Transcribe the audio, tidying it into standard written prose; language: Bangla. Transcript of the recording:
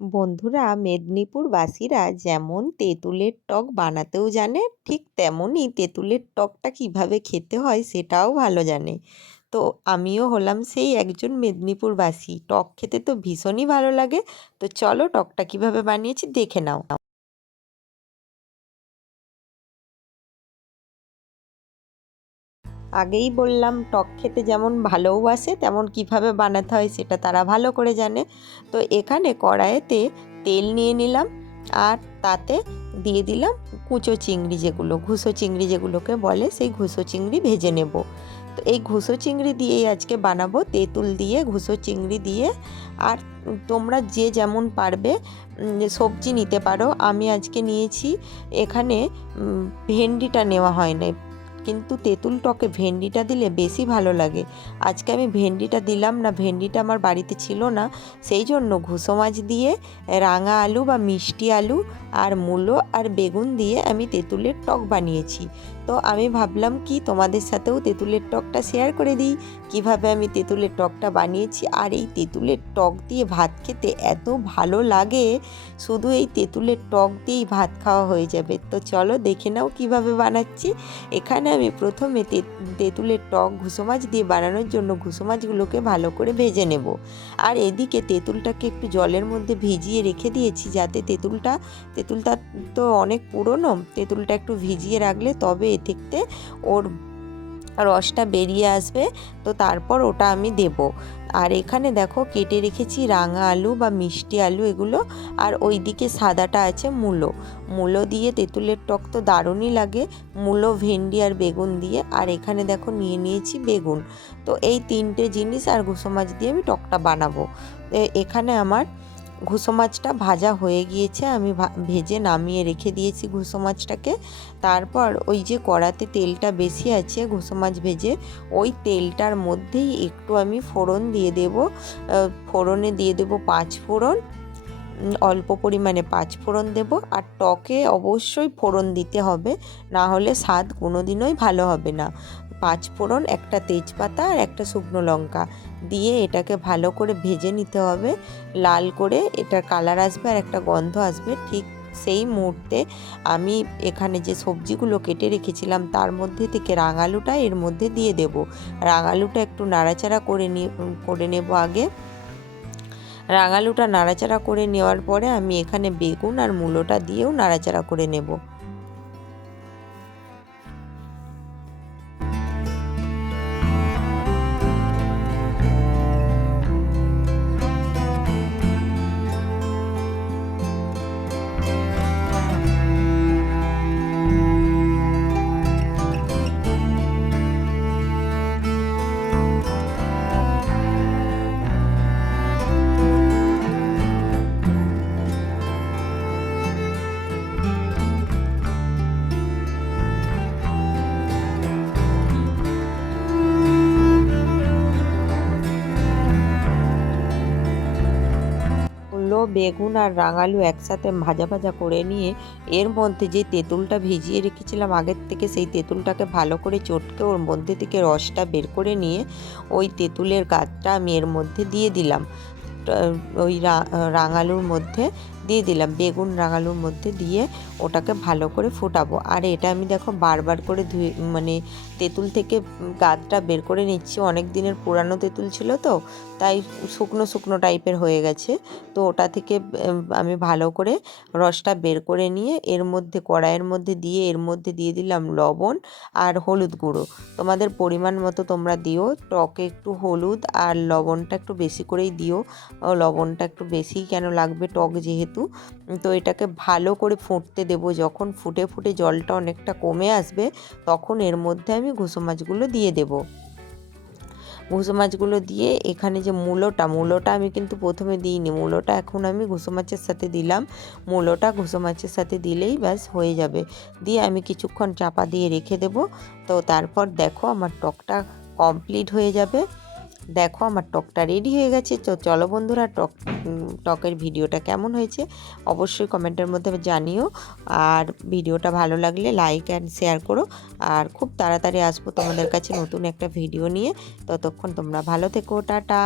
বন্ধুরা, মেদিনীপুরবাসীরা যেমন তেঁতুলের টক বানাতেও জানে, ঠিক তেমনই তেঁতুলের টকটা কিভাবে খেতে হয় সেটাও ভালো জানে। তো আমিও হলাম সেই একজন মেদিনীপুরবাসী। টক খেতে তো ভীষণই ভালো লাগে। তো চলো টকটা কিভাবে বানিয়েছি দেখে নাও। আগেই বললাম, টক খেতে যেমন ভালোবাসে তেমন কিভাবে বানাতে হয় সেটা তারা ভালো করে জানে। তো এখানে কড়াইতে তেল নিয়ে নিলাম, আর তাতে দিয়ে দিলাম কুচো চিংড়ি, যেগুলো ঘুসো চিংড়ি যেগুলোকে বলে, সেই ঘুসো চিংড়ি ভেজে নেব। তো এই ঘুসো চিংড়ি দিয়েই আজকে বানাবো, তেঁতুল দিয়ে ঘুসো চিংড়ি দিয়ে। আর তোমরা যে যেমন পারবে সবজি নিতে পারো। আমি আজকে নিয়েছি এখানে ভেন্ডিটা নেওয়া হয় না, কিন্তু তেঁতুল টকে ভেন্ডিটা দিলে বেশি ভালো লাগে। আজকে আমি ভেন্ডিটা দিলাম না, ভেন্ডিটা আমার বাড়িতে ছিল না, সেই জন্য ঘুসো মাছ দিয়ে, রাঙা আলু বা মিষ্টি আলু আর মূলো আর বেগুন দিয়ে আমি তেঁতুলের টক বানিয়েছি। তো আমি ভাবলাম কি তোমাদের সাথেও তেঁতুলের টকটা শেয়ার করে দিই, কিভাবে আমি তেঁতুলের টকটা বানিয়েছি। আর এই তেঁতুলের টক দিয়ে ভাত খেতে এত ভালো লাগে, শুধু এই তেঁতুলের টক দিয়েই ভাত খাওয়া হয়ে যাবে। তো চলো দেখে নাও কিভাবে বানাচ্ছি। এখানে আমি প্রথমে তেঁতুলের টক ঘুসো মাছ দিয়ে বানানোর জন্য ঘুসো মাছগুলোকে ভালো করে ভেজে নেব। আর এদিকে তেঁতুলটাকে একটু জলের মধ্যে ভিজিয়ে রেখে দিয়েছি, যাতে তেঁতুলটা তো অনেক পুরনো, তেঁতুলটা একটু ভিজিয়ে রাখলে তবে এ থেকে ওর রসটা বেরিয়ে আসবে। তো তারপর ওটা আমি দেব। আর এখানে দেখো কেটে রেখেছি রাঙা আলু বা মিষ্টি আলু এগুলো। আর ওইদিকে সাদাটা আছে মূলো। মূলো দিয়ে তেঁতুলের টক তো দারুণই লাগে, মূলো, ভেন্ডি আর বেগুন দিয়ে। আর এখানে দেখো নিয়ে নিয়েছি বেগুন। তো এই তিনটে জিনিস আর ঘুসো মাছ দিয়ে আমি টকটা বানাবো। এখানে আমার ঘুসো মাছটা ভাজা হয়ে গিয়েছে, আমি ভেজে নামিয়ে রেখে দিয়েছি ঘুসো মাছটাকে। তারপর ওই যে কড়াতে তেলটা বেশি আছে ঘুসো মাছ ভেজে, ওই তেলটার মধ্যেই একটু আমি ফোড়ন দিয়ে দেব। ফোড়নে দিয়ে দেব 5 ফোড়ন, অল্প পরিমাণে 5 ফোড়ন দেব। আর টকে অবশ্যই ফোড়ন দিতে হবে, না হলে স্বাদ কোনো দিনই ভালো হবে না। 5 ফোড়ন, একটা তেজপাতা আর একটা শুকনো লঙ্কা দিয়ে এটাকে ভালো করে ভেজে নিতে হবে, লাল করে। এটার কালার আসবে আর একটা গন্ধ আসবে। ঠিক সেই মুহূর্তে আমি এখানে যে সবজিগুলো কেটে রেখেছিলাম তার মধ্যে থেকে রাঙালুটা এর মধ্যে দিয়ে দেব। রাঙালুটা একটু নাড়াচাড়া করে নেব আগে। রাঙালুটা নাড়াচাড়া করে নেওয়ার পরে আমি এখানে বেগুন আর মূলোটা দিয়েও নাড়াচাড়া করে নেব। মূলো, বেগুন আর রাঙালু একসাথে ভাজা ভাজা করে নিয়ে এর মধ্যে যে তেঁতুলটা ভিজিয়ে রেখেছিলাম আগের থেকে, সেই তেঁতুলটাকে ভালো করে চটকে ওর মধ্যে থেকে রসটা বের করে নিয়ে ওই তেঁতুলের গাঁটটা আমি এর মধ্যে দিয়ে দিলাম। ওই রাঙালুর মধ্যে দিয়ে দিলাম, বেগুন রাঙালুর মধ্যে দিয়ে ওটাকে ভালো করে ফোটাবো। আর এটা আমি দেখো বারবার করে ধুয়ে, মানে তেঁতুল থেকে গাদটা বের করে নিচ্ছি। অনেক দিনের পুরানো তেঁতুল ছিল তো, তাই শুকনো শুকনো টাইপের হয়ে গেছে। তো ওটা থেকে আমি ভালো করে রসটা বের করে নিয়ে এর মধ্যে, কড়াইয়ের মধ্যে দিয়ে, এর মধ্যে দিয়ে দিলাম লবণ আর হলুদ গুঁড়ো। তোমাদের পরিমাণ মতো তোমরা দিও। টকে একটু হলুদ আর লবণটা একটু বেশি করেই দিও। লবণটা একটু বেশি কেন লাগবে, টক যেহেতু। তো এটাকে ভালো করে ফুটতে দেব। যখন ফুটে ফুটে জলটা অনেকটা কমে আসবে, তখন এর মধ্যে আমি ঘুসো মাছগুলো দিয়ে দেব। ঘুসো মাছগুলো দিয়ে এখানে যে মূলোটা আমি কিন্তু প্রথমে দিইনি, মূলোটা এখন আমি ঘুসো মাছের সাথে দিলাম। মূলোটা ঘুসো মাছের সাথে দিলেই ব্যাস হয়ে যাবে। দিয়ে আমি কিছুক্ষণ চাপা দিয়ে রেখে দেব। তো তারপর দেখো আমার টকটা কমপ্লিট হয়ে যাবে। দেখো আমার টকটা রেডি হয়ে গেছে। তো চলো বন্ধুরা, টকের ভিডিওটা কেমন হয়েছে অবশ্যই কমেন্টের মধ্যে জানিও। আর ভিডিওটা ভালো লাগলে লাইক অ্যান্ড শেয়ার করো। আর খুব তাড়াতাড়ি আসবো তোমাদের কাছে নতুন একটা ভিডিও নিয়ে। ততক্ষণ তোমরা ভালো থেকো, টাটা।